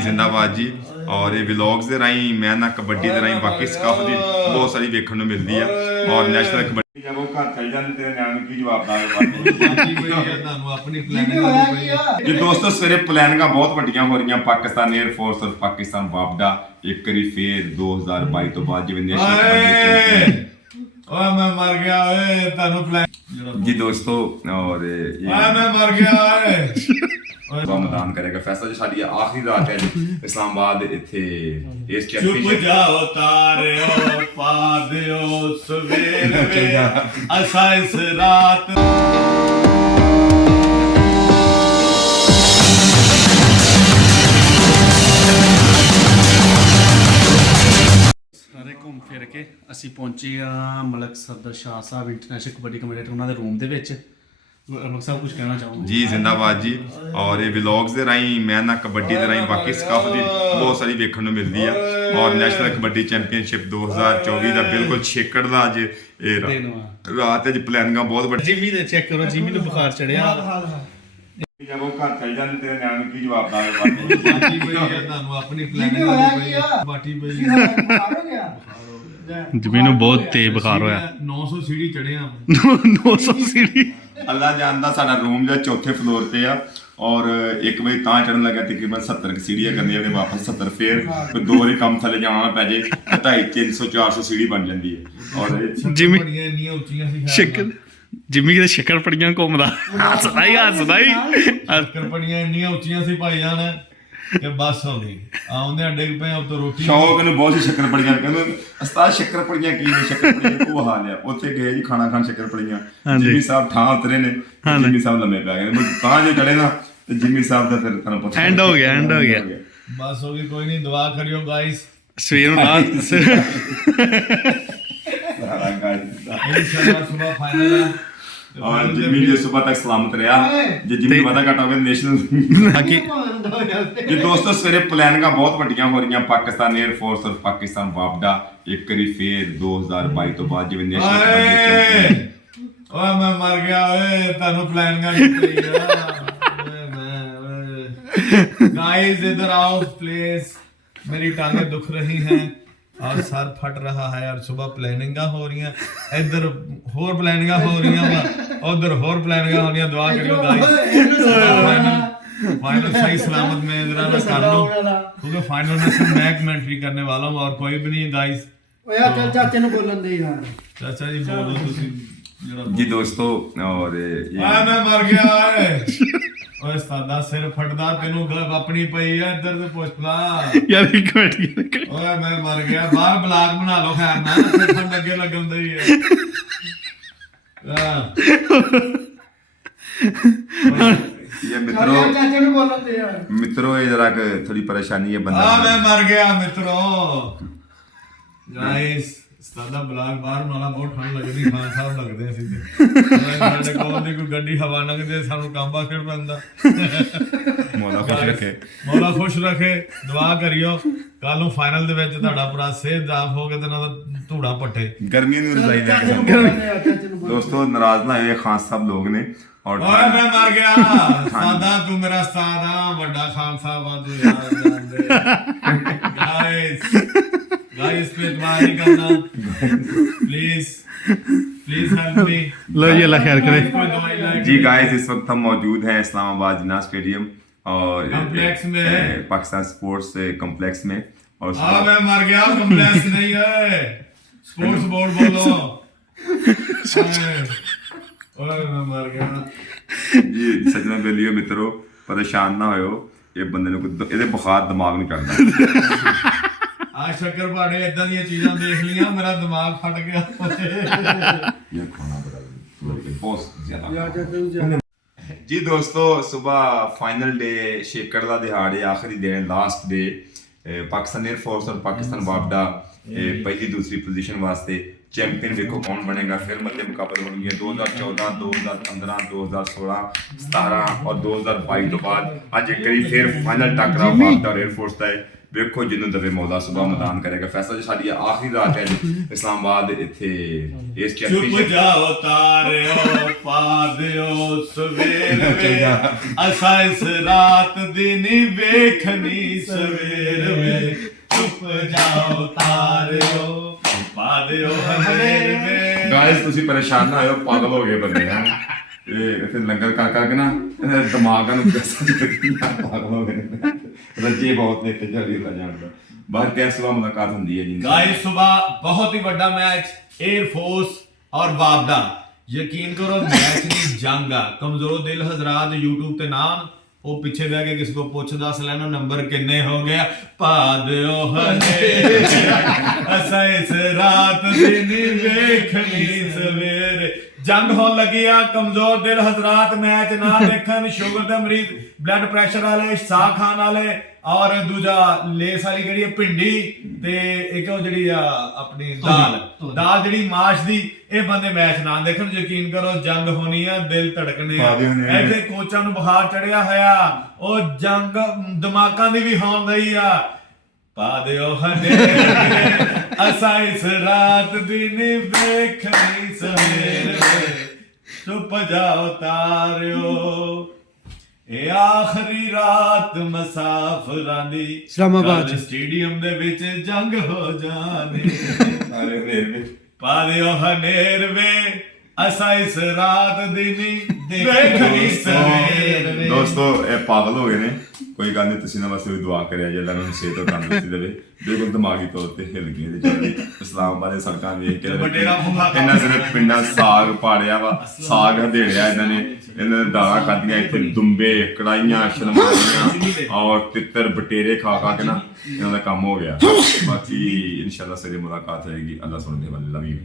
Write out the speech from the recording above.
जिंदाबाद जी। और ये व्लॉग्स ਦੇ ਰਾਹੀਂ ਮੈਂ ਨਾ ਕਬੱਡੀ ਦੇ ਰਾਹੀਂ ਬਾਕੀ ਸਕਾਫਤ ਦੀ ਬਹੁਤ ਸਾਰੀ ਵੇਖਣ ਨੂੰ ਮਿਲਦੀ ਆ। ਔਰ ਨੈਸ਼ਨਲ ਕਬੱਡੀ ਜਦ ਉਹ ਘਰ ਚਲ ਜਾਂਦੇ ਤੇਰੇ ਨਿਆਣੇ ਨੂੰ ਕੀ ਜਵਾਬ ਦਾਂਗੇ ਤੁਹਾਨੂੰ ਆਪਣੀ ਪਲੈਨਿੰਗ ਜੀ ਦੋਸਤੋ ਸਵੇਰੇ ਪਲੈਨਿੰਗਾਂ ਬਹੁਤ ਵੱਡੀਆਂ ਹੋ ਰਹੀਆਂ। ਪਾਕਿਸਤਾਨ 에ਅਰ ਫੋਰਸ ਔਰ ਪਾਕਿਸਤਾਨ ਵਾਪਡਾ ਇੱਕ ਵਾਰੀ ਫੇਰ 2022 ਤੋਂ ਬਾਅਦ ਜਿਵੇਂ ਨੈਸ਼ਨਲ ਕਬੱਡੀ ਓਏ ਮੈਂ ਮਰ ਗਿਆ ਓਏ ਤੁਹਾਨੂੰ ਪਲਾਨ ਜੀ ਦੋਸਤੋ। ਔਰ ਓਏ ਮੈਂ ਮਰ ਗਿਆ ਓਏ ਮੈਦਾਨ ਕਰੇਗਾ ਫੈਸਲਾ। ਜੋ ਸਾਡੀ ਆਖਰੀ ਰਾਤ ਹੈ ਇਸਲਾਮਾਬਾਦ ਇੱਥੇ ਇਸ ਚੁੱਪ ਜਾਓ ਤਾਰਿਓ ਪਾ ਦਿਓ ਸਵੇਰ ਵੇ ਅਸਾਂ ਇਸ ਰਾਤ ਸਾਰੇ ਘੁੰਮ ਫਿਰ ਕੇ ਅਸੀਂ ਪਹੁੰਚੇ ਆ ਮਲਕ ਸਦਰ ਸ਼ਾਹ ਸਾਹਿਬ ਇੰਟਰਨੈਸ਼ਨਲ ਕਬੱਡੀ ਕਮੇਟੀ ਉਹਨਾਂ ਦੇ ਰੂਮ ਦੇ ਵਿੱਚ। ਮਲਕ ਸਾਹਿਬ ਕੁਝ ਕਹਿਣਾ ਚਾਹੋਗੇ? ਜੀ ਜਿੰਦਾਬਾਦ ਜੀ। ਔਰ ਇਹ ਵਲੌਗਸ ਦੇ ਰਾਹੀਂ ਮੈਂ ਨਾ ਕਬੱਡੀ ਦੇ ਰਾਹੀਂ ਬਾਕੀ ਸਕਾਫਤ ਦੀ ਬਹੁਤ ਸਾਰੀ ਵੇਖਣ ਨੂੰ ਮਿਲਦੀ ਆ। ਔਰ ਨੈਸ਼ਨਲ ਕਬੱਡੀ ਚੈਂਪੀਅਨਸ਼ਿਪ 2024 ਦਾ ਬਿਲਕੁਲ ਛੇਕੜ ਦਾ ਅੱਜ ਇਹ ਰਾਤ ਅੱਜ ਪਲੈਨਿੰਗਾਂ ਬਹੁਤ ਵੱਡੀ। ਜਿਮੀ ਦੇ ਚੈੱਕ ਕਰੋ, ਜਿਮੀ ਨੂੰ ਬੁਖਾਰ ਚੜਿਆ। ਜਦ ਉਹ ਘਰ ਚਲ ਜਾਂਦੇ ਤੇਰੇ ਨਿਆਣੇ ਨੂੰ ਕੀ ਜਵਾਬ ਦਾਂਗੇ ਬਾਟੀ ਪਈ ਹੈ ਤੁਹਾਨੂੰ ਆਪਣੀ ਪਲੈਨਿੰਗ ਬਾਟੀ ਪਈ ਜਿਮੀ ਨੂੰ ਬਹੁਤ ਤੇਜ਼ ਬੁਖਾਰ ਹੋਇਆ। 900 ਸੀੜੀ ਚੜਿਆ 900 ਸੀੜੀ। ਅੱਲਾ ਜਾਣਦਾ ਸਾਡਾ ਰੂਮ ਜਿਹੜਾ ਚੌਥੇ ਫਲੋਰ ਤੇ ਆ। ਔਰ 1 ਵਜੇ ਤਾਂ ਚੜਨ ਲੱਗਾ ਤਕਰੀਬਨ 70 ਸੀੜੀਆਂ ਕਰਨੀਆਂ ਨੇ ਵਾਪਸ 70 ਫੇਰ ਕੋਈ ਦੋ ਵਾਰੀ ਕੰਮ ਥੱਲੇ ਜਾਣਾ ਪੈ ਜੇ 250 300 400 ਸੀੜੀ ਬਣ ਜਾਂਦੀ ਹੈ। ਔਰ ਜਿਮੀ ਇੰਨੀਆਂ ਉੱਚੀਆਂ ਸੀ ਸ਼ਿਕਰ ਜਿਮੀ ਦੇ ਸ਼ਿਕਰ ਪੜੀਆਂ ਘੁੰਮਦਾ ਹੱਸਦਾ ਹੀ ਸ਼ਿਕਰ ਪੜੀਆਂ ਇੰਨੀਆਂ ਉੱਚੀਆਂ ਸੀ ਭਾਈ ਜਾਨ ਕਿ ਬਸ ਹੋ ਗਈ ਆਉਂਦੇ ਡਿੱਗ ਪਏ ਉਤੋਂ ਰੋਟੀ ਸ਼ੌਕ ਨੂੰ ਬਹੁਤ ਸੀ ਸ਼ੱਕਰ ਪੜੀਆਂ ਕਹਿੰਦੇ ਉਸਤਾਦ ਸ਼ੱਕਰ ਪੜੀਆਂ ਕੀ ਨੇ ਸ਼ੱਕਰ ਪੜੀਆਂ ਉਹ ਹਾਲ ਆ। ਉੱਥੇ ਗਏ ਜੀ ਖਾਣਾ ਖਾਣ ਸ਼ੱਕਰ ਪੜੀਆਂ ਜਿਮੀ ਸਾਹਿਬ ਠਾਂ ਉਤਰੇ ਨੇ ਜਿਮੀ ਸਾਹਿਬ ਲੰਮੇ ਪੈ ਗਏ ਤਾਂ ਜੋ ਚੜੇ ਨਾ ਤੇ ਜਿਮੀ ਸਾਹਿਬ ਦਾ ਫਿਰ ਤੁਹਾਨੂੰ ਪਤਾ ਐਂਡ ਹੋ ਗਿਆ ਬਸ ਹੋ ਗਈ। ਕੋਈ ਨਹੀਂ ਦੁਆ ਕਰਿਓ ਗਾਇਸ ਸਵੇਰ ਨੂੰ ਰਾਤ इंशाल्लाह सुबह फाइनल है और जिम्मी जो सुबह तक सलामत रहा जे जिम्मी वादा घट हो गया नेशनल ਬਾਕੀ जी दोस्तों सवेरे प्लानिंगां बहुत ਵੱਡੀਆਂ ਹੋ ਰਹੀਆਂ। ਪਾਕਿਸਤਾਨ 에ਅਰ ਫੋਰਸ ਔਰ ਪਾਕਿਸਤਾਨ ਵਾਪਡਾ ਇੱਕ ਵਾਰੀ ਫੇਰ 2022 ਤੋਂ ਬਾਅਦ ਜਿਵੇਂ ਨੈਸ਼ਨਲ ਕਬੱਡੀ ਓਏ ਮੈਂ ਮਰ ਗਿਆ ਓਏ ਤੁਹਾਨੂੰ ਪਲਾਨਿੰਗਾਂ ਕੀਤੀ ਆ ਓਏ गाइस इधर आओ प्लीज मेरी टांगें दुख रही हैं और सर फट रहा है और सुबह प्लानिंग हो रही हैं इधर होर प्लानिंग हो रही हैं उधर होर प्लानिंग हो रही हैं। दुआ करियो गाइस फाइनल सही सलामत में जरा ना कर लो क्योंकि फाइनल में सिर्फ मैं कमेंट्री करने वाला हूं और कोई भी नहीं है गाइस। ओए चाचा ने बोलन दे यार चाचा जी बोलो तुसी जी दोस्तों और ओए मैं मर गया ओए सादा सिर फटदा तेनू अपनी पई है इधर से पुछ ला ਯਾਰ ਇੱਕ ਮਿੰਟ ओए मैं मर गया बाहर ब्लॉग बना लो खैर ना ठंड लगे लगन दई है ये मित्रों चाचा ने बोलन दे यार मित्रों ये जरा थोड़ी परेशानी है बंदा मैं मर गया मित्रों गाइस ਸਾਡਾ ਬਲਾਕ ਬਾਹਰ ਨਾਲਾ ਬਹੁਤ ਠੰਡ ਲੱਗਦੀ ਖਾਨ ਸਾਹਿਬ ਲੱਗਦੇ ਅਸੀਂ ਤੇ ਸਾਡੇ ਕੋਲ ਦੀ ਕੋਈ ਗੱਡੀ ਹਵਾ ਲੰਘਦੇ ਸਾਨੂੰ ਕਾਂਬਾ ਖੇੜ ਪੈਂਦਾ। ਮੌਲਾ ਖੁਸ਼ ਰੱਖੇ ਦੁਆ ਕਰਿਓ ਕੱਲ ਨੂੰ ਫਾਈਨਲ ਦੇ ਵਿੱਚ ਤੁਹਾਡਾ ਭਰਾ ਸੇਹਦਾਫ ਹੋ ਕੇ ਤੇ ਨਾ ਧੂੜਾ ਪੱਟੇ गर्मी में रजाई लेके दोस्तों नाराज ना हुए खान साहब लोग ने और ਓਏ ਮੈਂ ਮਰ ਗਿਆ ਸਾਦਾ ਤੂੰ ਮੇਰਾ ਸਾਦਾ ਵੱਡਾ ਖਾਨ ਸਾਹਿਬ ਆ ਤੂੰ ਯਾਰ ਜਾਣਦੇ गाइस पे दुआ नहीं करना प्लीज हेल्प मी। लो ये अल्लाह खैर करे जी गाइस इस वक्त हम मौजूद हैं इस्लामाबाद जिन्ना स्टेडियम और कॉम्प्लेक्स में पाकिस्तान स्पोर्ट्स कॉम्प्लेक्स में। और मैं मर गया कॉम्प्लेक्स नहीं है स्पोर्ट्स बोर्ड बोलो ओए मैं मर गया जी सजना बेलियो मित्रों परेशान ना होयो ये बंदे ने ਇਹਦੇ ਬੁਖਾਰ ਦਿਮਾਗ ਨੂੰ ਚੜਦਾ ਆ ਸ਼ੱਕਰ ਪਾੜੇ ਇਦਾਂ ਦੀਆਂ ਚੀਜ਼ਾਂ ਦੇਖ ਲੀਆਂ ਮੇਰਾ ਦਿਮਾਗ ਫਟ ਗਿਆ ਇਹ ਖਾਣਾ ਬੜਾ ਬਹੁਤ ਜ਼ਿਆਦਾ ਜੀ ਦੋਸਤੋ ਸਵੇਰ ਫਾਈਨਲ ਡੇ ਸ਼ੇਕਰ ਦਾ ਦਿਹਾੜੇ ਆਖਰੀ ਦਿਨ last day Pakistan air force ਔਰ ਪਾਕਿਸਤਾਨ ਵਾਪਡਾ ਪਹਿਲੀ ਦੂਸਰੀ ਪੋਜੀਸ਼ਨ ਵਾਸਤੇ ਚੈਂਪੀਅਨ ਵੇਖੋ ਕੌਣ ਬਣੇਗਾ। ਫਿਰ ਮੱਲੇ ਮੁਕਾਬਲੇ ਹੋਣਗੇ 2014 2015 2016 17 ਔਰ 2022 ਤੋਂ ਬਾਅਦ ਅੱਜ ਇੱਕ ਵਾਰੀ ਫਿਰ ਫਾਈਨਲ ਟੱਕਰਾ ਵਾਪਡਾ ਔਰ 에ਅਰ ਫੋਰਸ ਦਾ ਹੈ। ਵੇਖੋ ਜਿਹਨੂੰ ਦਵੇ ਮੌਲਾ ਸੁਬਾ ਮੈਦਾਨ ਕਰੇਗਾ ਫੈਸਲਾ। ਸਾਡੀ ਆਖਰੀ ਰਾਤ ਹੈ ਇਸਲਾਮਾਬਾਦ ਇੱਥੇ ਇਸ ਚੁੱਪ ਚੈਂਪੀਅਨਸ਼ਿਪ। ਜਾਓ ਤਾਰਿਓ ਪਾ ਦਿਓ ਸਵੇਰ ਵੇ ਅਸਾਂ ਇਸ ਰਾਤ ਦੀ ਨੀ ਵੇਖਣੀ ਸਵੇਰ ਵੇ। ਚੁੱਪ ਜਾਓ ਤਾਰਿਓ ਪਾ ਦਿਓ ਹਨੇਰ ਵੇ। ਗਾਇਸ ਤੁਸੀਂ ਪਰੇਸ਼ਾਨ ਨਾ ਹੋਇਓ, ਪਾਗਲ ਹੋ ਗਏ ਬੰਦੇ ਹਨ ਇਹ ਇੱਥੇ ਲੰਗਰ ਕਰ ਕਰਕੇ ਨਾ ਇਹਨਾਂ ਦੇ ਦਿਮਾਗਾਂ ਨੂੰ ਪਾਗਲ ਹੋ ਗਏ ਨੇ। ਰੱਜੇ ਬਹੁਤ ਨੇ ਤੇ ਜਲਦੀ ਲਾ ਜਾਣਦਾ ਬਾਹਰ ਕੈਸ ਸੁਬਾ ਮੁਲਾਕਾਤ ਹੁੰਦੀ ਹੈ ਜੀ। गाइस सुबह बहुत ही बड़ा मैच एयरफोर्स और वापडा। यकीन करो मैच नहीं जंग आ। कमजोर दिल हजरात यूट्यूब ते नान ਉਹ ਪਿੱਛੇ ਬਹਿ ਕੇ ਕਿਸੇ ਕੋ ਪੁੱਛ ਦੱਸ ਲੈਣਾ ਨੰਬਰ ਕਿੰਨੇ ਹੋ ਗਿਆ। ਪਾ ਦਿਓ ਹਨੇਰ ਅਸਾਂ ਇਸ ਰਾਤ ਦੀ ਨੀ ਵੇਖਣੀ ਸਵੇਰੇ। ਜੰਗ ਹੋਣ ਲੱਗੀ ਆ। ਕਮਜ਼ੋਰ ਦਿਲ ਹਜ਼ਰਾਤ ਮੈਚ ਨਾ ਦੇਖਣ। ਸ਼ੂਗਰ ਦੇ ਮਰੀਜ਼, ਬਲੱਡ ਪ੍ਰੈਸ਼ਰ ਵਾਲੇ, ਸਾਹ ਖਾਣ ਵਾਲੇ ਔਰ ਦੂਜਾ ਲੇਸ ਵਾਲੀ ਜਿਹੜੀ ਹੈ ਭਿੰਡੀ ਤੇ ਇੱਕ ਉਹ ਜਿਹੜੀ ਆ ਆਪਣੀ ਦਾਲ ਜਿਹੜੀ ਮਾਸ਼ ਦੀ, ਇਹ ਬੰਦੇ ਮੈਚ ਨਾ ਦੇਖਣ। ਯਕੀਨ ਕਰੋ ਜੰਗ ਹੋਣੀ ਆ, ਦਿਲ ਧੜਕਣੇ ਆ। ਇੱਥੇ ਕੋਚਾਂ ਨੂੰ ਬੁਖਾਰ ਚੜਿਆ ਹੋਇਆ। ਉਹ ਜੰਗ ਦਿਮਾਗਾਂ ਦੀ ਵੀ ਹੋਣ ਰਹੀ ਆ। ਪਾ ਦਿਓ ਹਨੇਰ ਅਸਾਂ ਇਸ ਰਾਤ ਦੀ ਨੀ ਵੇਖਣੀ ਸਵੇਰ। ਚੁੱਪ ਜਾਓ ਤਾਰਿਓ ਇਹ ਆਖਰੀ ਰਾਤ ਮੁਸਾਫਰਾਂ ਦੀ। ਇਸਲਾਮਾਬਾਦ ਕੱਲ੍ਹ ਸਟੇਡੀਅਮ ਦੇ ਵਿੱਚ ਜੰਗ ਹੋ ਜਾਣੀ। ਸਾਰੇ ਹਨੇਰ ਵਿੱਚ ਪਾ ਦਿਓ ਹਨੇਰ ਵੇ ਅਸਾਂ ਇਸ ਰਾਤ ਦੀ ਨੀ ਵੇਖਣੀ ਸਵੇਰ। ਦੋਸਤੋ ਇਹ ਪਾਗਲ ਹੋ ਗਏ ਨੇ। ਕੋਈ ਗੱਲ ਨਹੀਂ, ਤੁਸੀਂ ਨਾ ਬਸ ਵੀ ਦੁਆ ਕਰਿਆ ਜੇ ਅੱਲਾਹ ਨੂੰ ਸਿਹਤ ਤੇ ਤੰਦਰੁਸਤੀ ਦੇਵੇ। ਬਿਲਕੁਲ ਦਿਮਾਗੀ ਤੌਰ ਤੇ ਹਿੱਲ ਗਏ ਤੇ ਚੱਲ ਇਸਲਾਮਾਬਾਦ ਦੇ ਸੜਕਾਂ ਵੇਖ ਕੇ ਇਹਨਾਂ ਸਿਰਫ ਪਿੰਡਾਂ ਸਾਗ ਪਾੜਿਆ ਵਾ, ਸਾਗ ਹਦੇੜਿਆ ਇਹਨਾਂ ਨੇ। ਇਹਨਾਂ ਨੇ ਦਾਲਾਂ ਖਾਧੀਆਂ ਇੱਥੇ, ਦੁੰਬੇ, ਕੜਾਈਆਂ, ਸ਼ਲਮਾਰੀਆਂ ਔਰ ਤਿੱਤਰ ਬਟੇਰੇ ਖਾ ਖਾ ਕੇ ਨਾ ਇਹਨਾਂ ਦਾ ਕੰਮ ਹੋ ਗਿਆ। ਬਾਕੀ ਇਨਸ਼ਾਅੱਲਾ ਸਵੇਰੇ ਮੁਲਾਕਾਤ ਹੋਏਗੀ। ਅੱਲਾਹ ਸੁਣਨੇ ਵਾਲੇ। Love you.